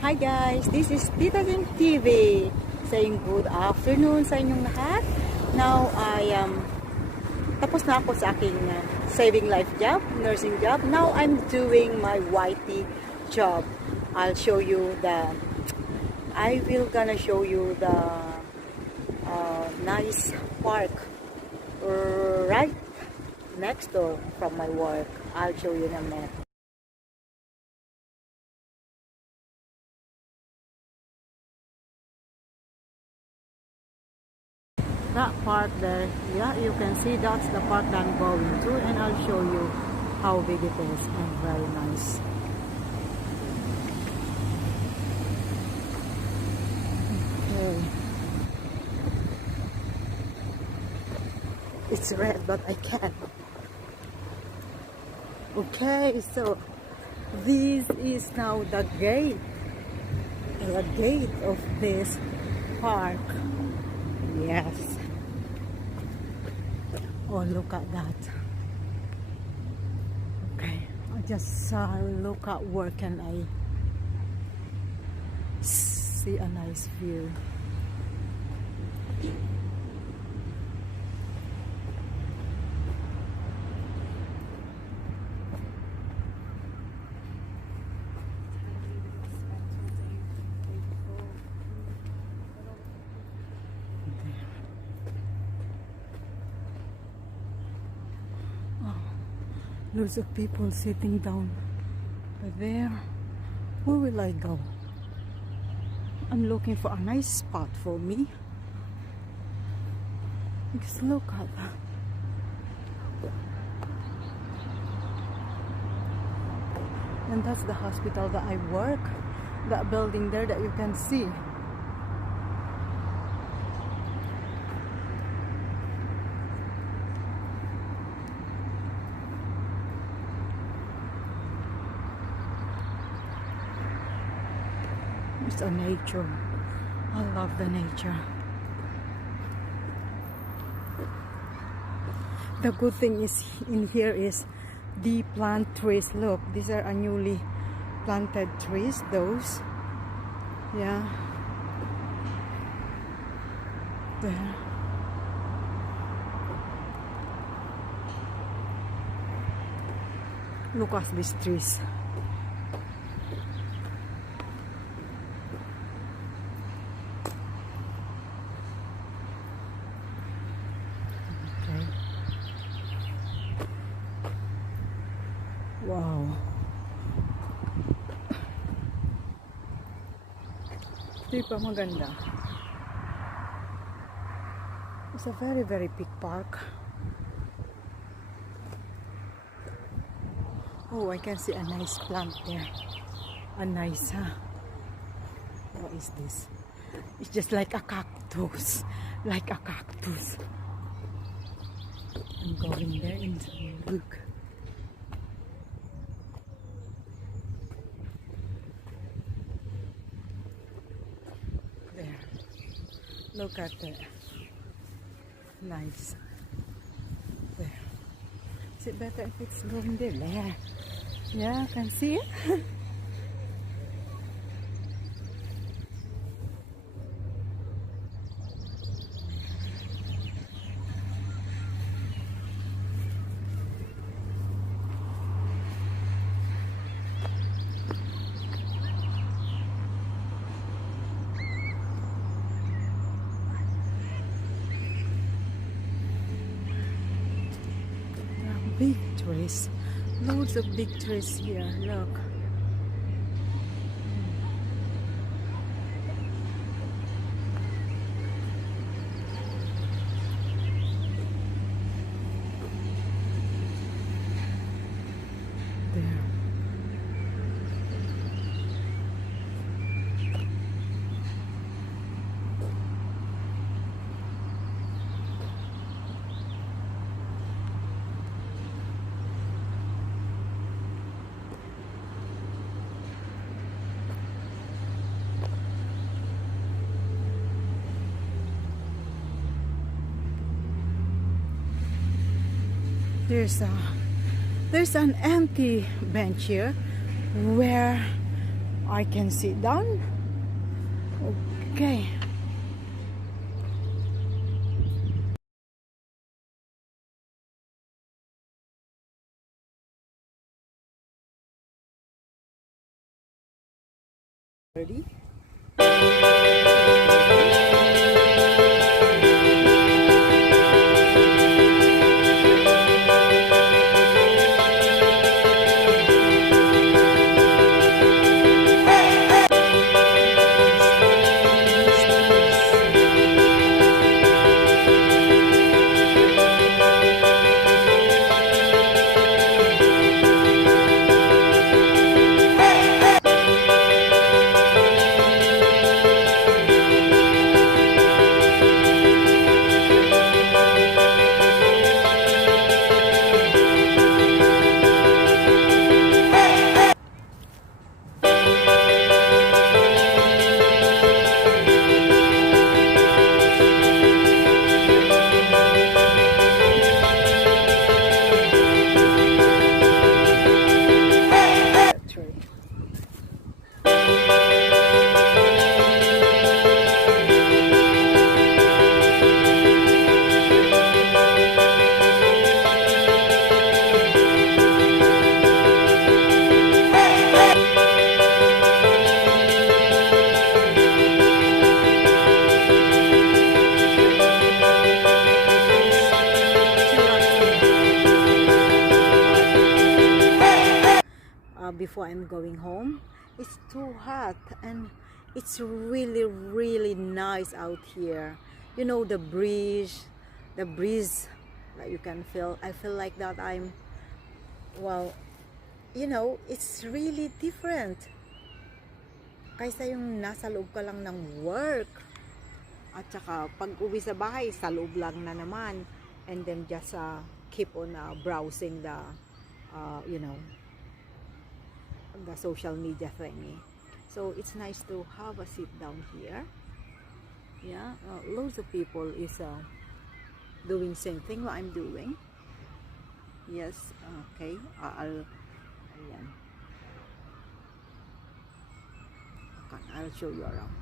Hi guys, this is Tita ChingTV saying good afternoon sa inyong lahat. Now tapos na ako sa aking saving life job, nursing job. Now I'm doing my YT job. I will gonna show you the nice park right next door from my work. I'll show you in a minute. That part there, yeah, you can see that's the part that I'm going to, and I'll show you how big it is and very nice. Okay. It's red, but I can't. Okay, so this is now the gate of this park. Yes. Oh, look at that. Okay, I just look at where can I see a nice view. Lots of people sitting down there. Where will I go? I'm looking for a nice spot for me. Because look at that. And that's the hospital that I work. That building there that you can see. It's a nature. I love the nature. The good thing is in here is the plant trees. Look, these are a newly planted trees. Those, yeah, there. Look at these trees. Wow. Di ba maganda? It's a very, very big park. Oh, I can see a nice plant there. A nice, what is this? It's just like a cactus. Like a cactus. I'm going there and look. Look at that. Nice. There. Is it better if it's going there? There. Yeah, I can see it. Big trees, loads of big trees here. Look, there. There's an empty bench here where I can sit down. Okay. Ready? Before I'm going home. It's too hot and it's really nice out here. You know, the breeze that you can feel. I feel like that I'm, well, you know, it's really different kaysa yung nasa loob ka lang ng work, at saka pag uwi sa bahay sa loob lang na naman, and then just keep on browsing the you know, the social media thingy. So it's nice to have a sit down here. Yeah, loads of people is doing same thing what I'm doing. Yes, okay. Ayan. Okay, I'll show you around.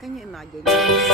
Can you imagine?